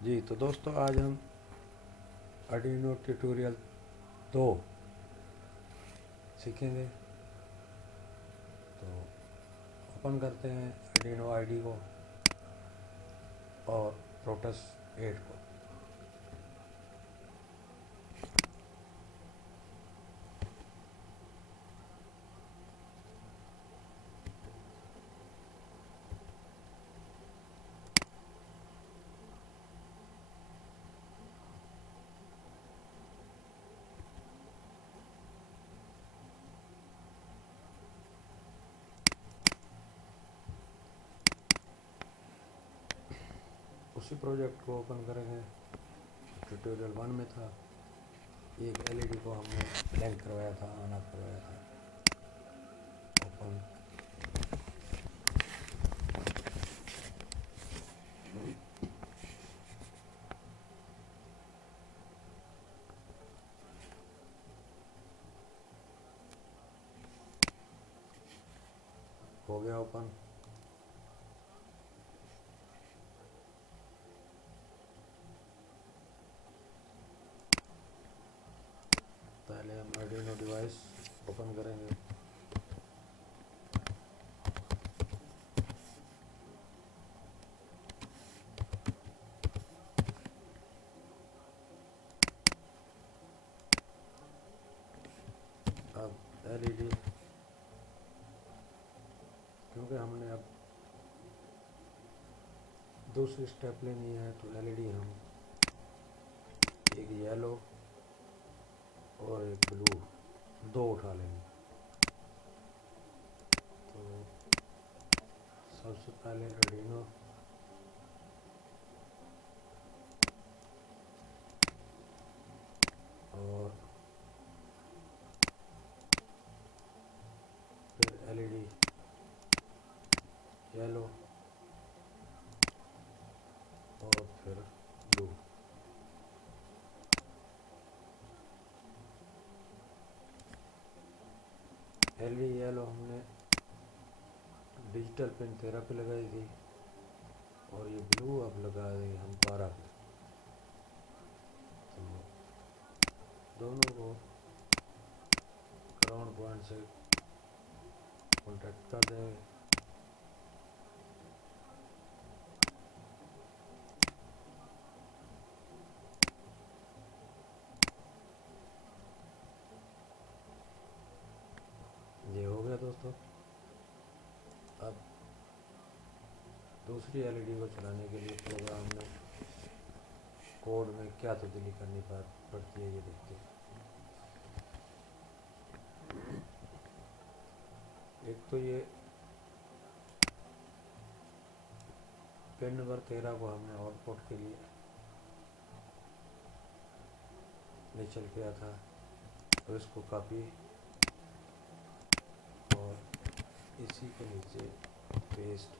जी तो दोस्तों आज हम आर्डिनो ट्यूटोरियल 2 सीखेंगे। तो ओपन करते हैं आर्डिनो आईडी को और प्रोटस 8 को। उसी प्रोजेक्ट को ओपन करेंगे। ट्यूटोरियल 1 में था, एक एलईडी को हमने ब्लैंक करवाया था, ऑन ऑफ करवाया था। ओपन हो गया। ओपन पहले हम आर्डिनो डिवाइस ओपन करेंगे। अब एलईडी, क्योंकि हमने अब दूसरी स्टेप लेनी है तो एलईडी हम एक येलो और एक ब्लू दो उठा लेंगे। तो सबसे पहले आर्डिनो और फिर एलईडी येलो और फिर ब्लू। एलईडी येलो हमने डिजिटल पिन 13 पे लगाई थी और ये ब्लू अब लगा देंगे हम 12 पे। तो दोनों को ग्राउंड पॉइंट से कॉन्टैक्ट कर देंगे। ये हो गया दोस्तों। अब दूसरी एलईडी को चलाने के लिए प्रोग्राम में कोड में क्या तब्दीली करनी पड़ती है ये देखते हैं। एक तो ये पिन नंबर 13 को हमने आउटपुट के लिए निचल किया था, तो इसको कॉपी और इसी के नीचे पेस्ट।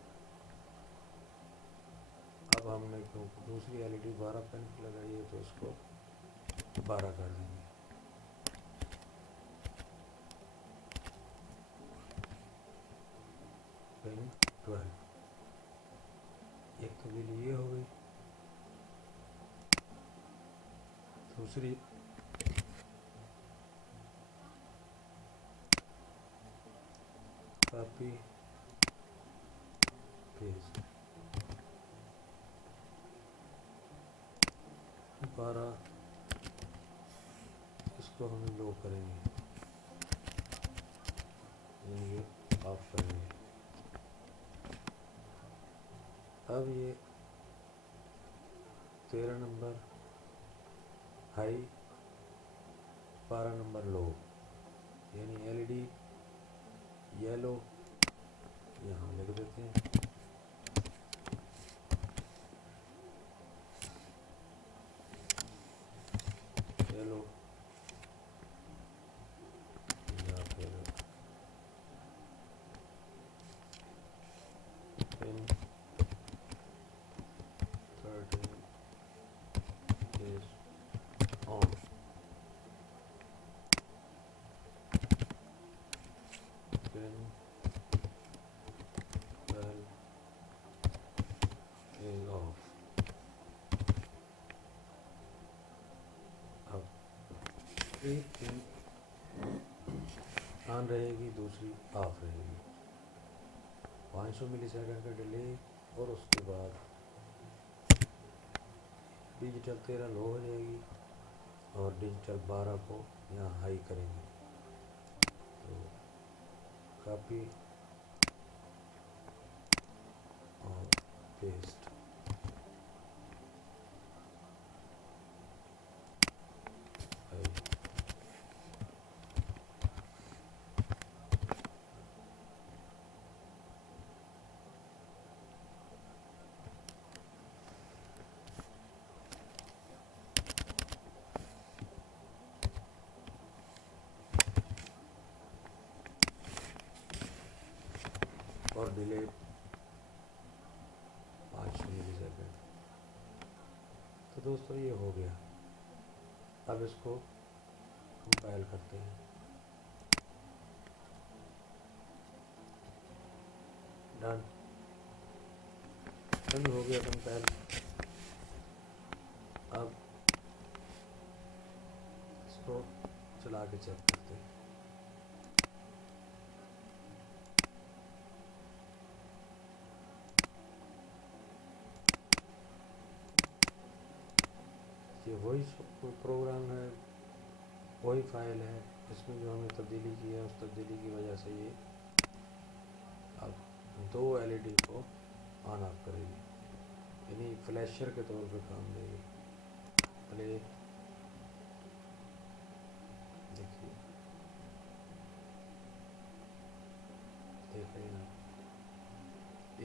अब हमने क्योंकि दूसरी एलईडी 12 पिन पे लगाई है तो इसको 12 कर देंगे। पिन 12 एक तब्दीली ये हो गई। दूसरी कॉपी पेस्ट 12, इसको हम लो करेंगे, ये ऑफ करेंगे। अब ये 13 नंबर हाई, 12 नंबर लो, यानी एलईडी येलो यहाँ लिख देते हैं। येलो या फिर पिन 13 is on। पिन 12 एक ऑन रहेगी, दूसरी ऑफ रहेगी। 500 मिली सेकेंड का डिले, और उसके बाद डिजिटल 13 लो हो जाएगी और डिजिटल 12 को यहाँ हाई करेंगे। तो कॉपी और पेस्ट, और डिले 500 मिली सेकेंड। तो दोस्तों ये हो गया। अब इसको कंपाइल करते हैं। डन हो गया कंपाइल। अब इसको चला के चेक करते हैं। ये वही प्रोग्राम है, वही फाइल है। इसमें जो हमने तब्दीली की है, उस तब्दीली की वजह से ये अब 2 LED को ऑन ऑफ करेगी, यानी फ्लैशर के तौर पे काम देगी। प्ले देखिए, देख रहे हैं,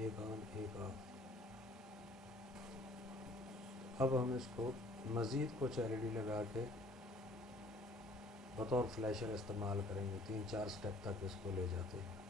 एक ऑन एक ऑफ। अब हम इसको मज़ीद कुछ LED लगा के बतौर फ्लैशर इस्तेमाल करेंगे। 3-4 स्टेप तक इसको ले जाते हैं।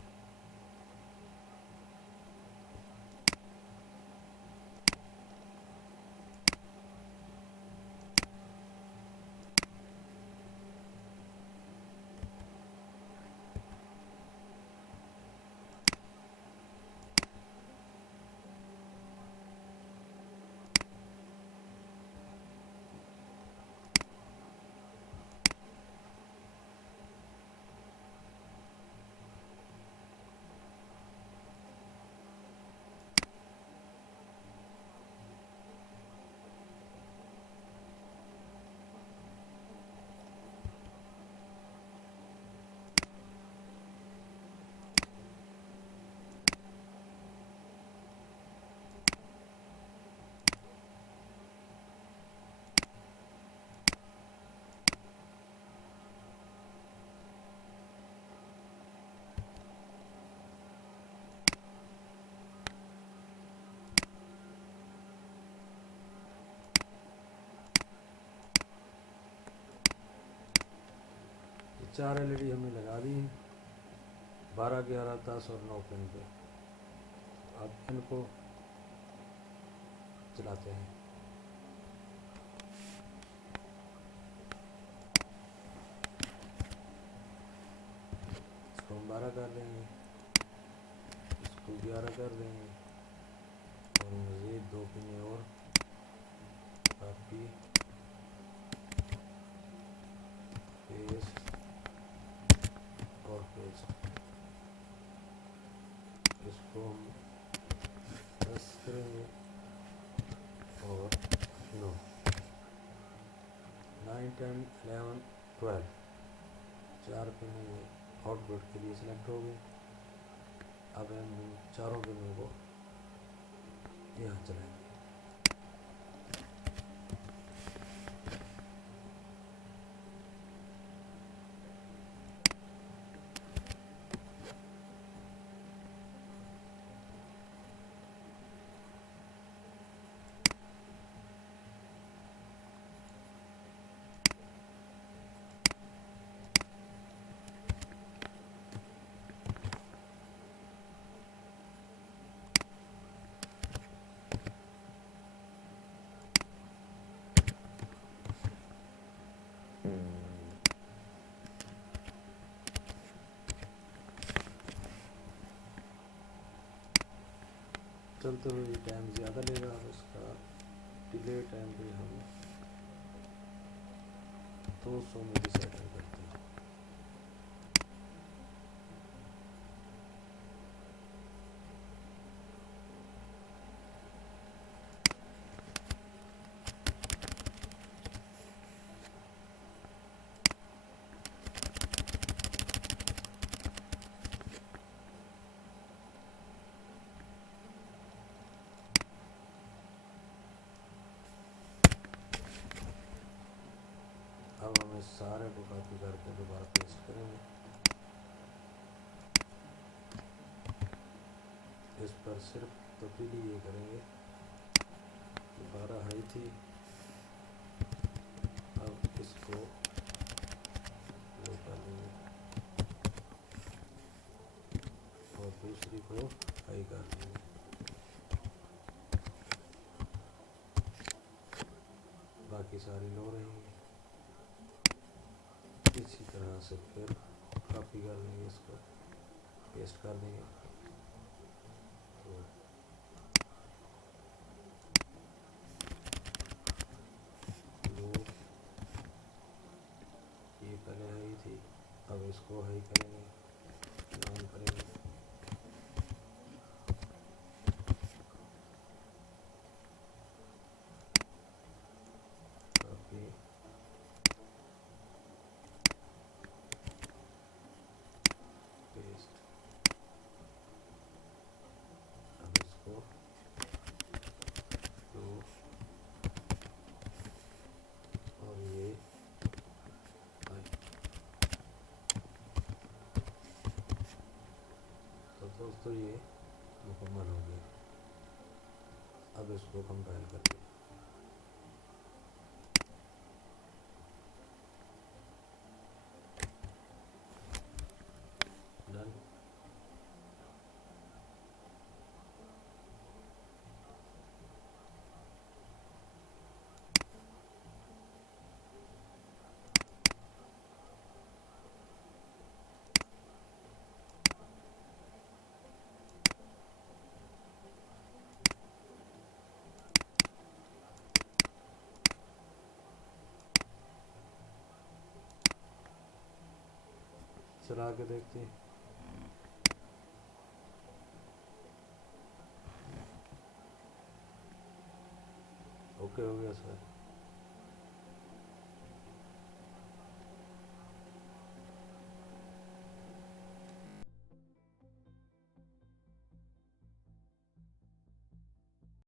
ये 4 LED हमने लगा दी हैं 12, 11, 10 और 9 पिन पे। अब इनको चलाते हैं। इसको हम 12 कर देंगे, इसको 11 कर देंगे, और मज़ीद 2 पिन और कॉपी पेस्ट और पेस्ट। इसको हम 10 करेंगे और 9, 9, 10, 11, 12 4 पिन आउटपुट के लिए सिलेक्ट हो गए। अब हम इन चारों पिनों को यहाँ चलाएंगे। चलते हुए टाइम ज़्यादा लेगा। अब इसका डिले टाइम भी हम 200 मिली सेकंड करते हैं। अब हम इस सारे को कॉपी करके दोबारा पेस्ट करेंगे। इस पर सिर्फ तब्दीली ये करेंगे, 12 हाई थी, अब इसको लो कर देंगे और दूसरी को हाई कर देंगे। बाकी सारी लो रहेंगी। इसी तरह से फिर कॉपी कर देंगे, इसको पेस्ट कर देंगे। तो लो ये पहले हाई थी, अब इसको हाई करेंगे, डाउन करेंगे। कॉपी पेस्ट, अब इसको लो और ये हाई। तो दोस्तों ये मुकम्मल हो गया। अब इसको कंपाइल करके डन। चला के देखते हैं। ओके हो गया सर।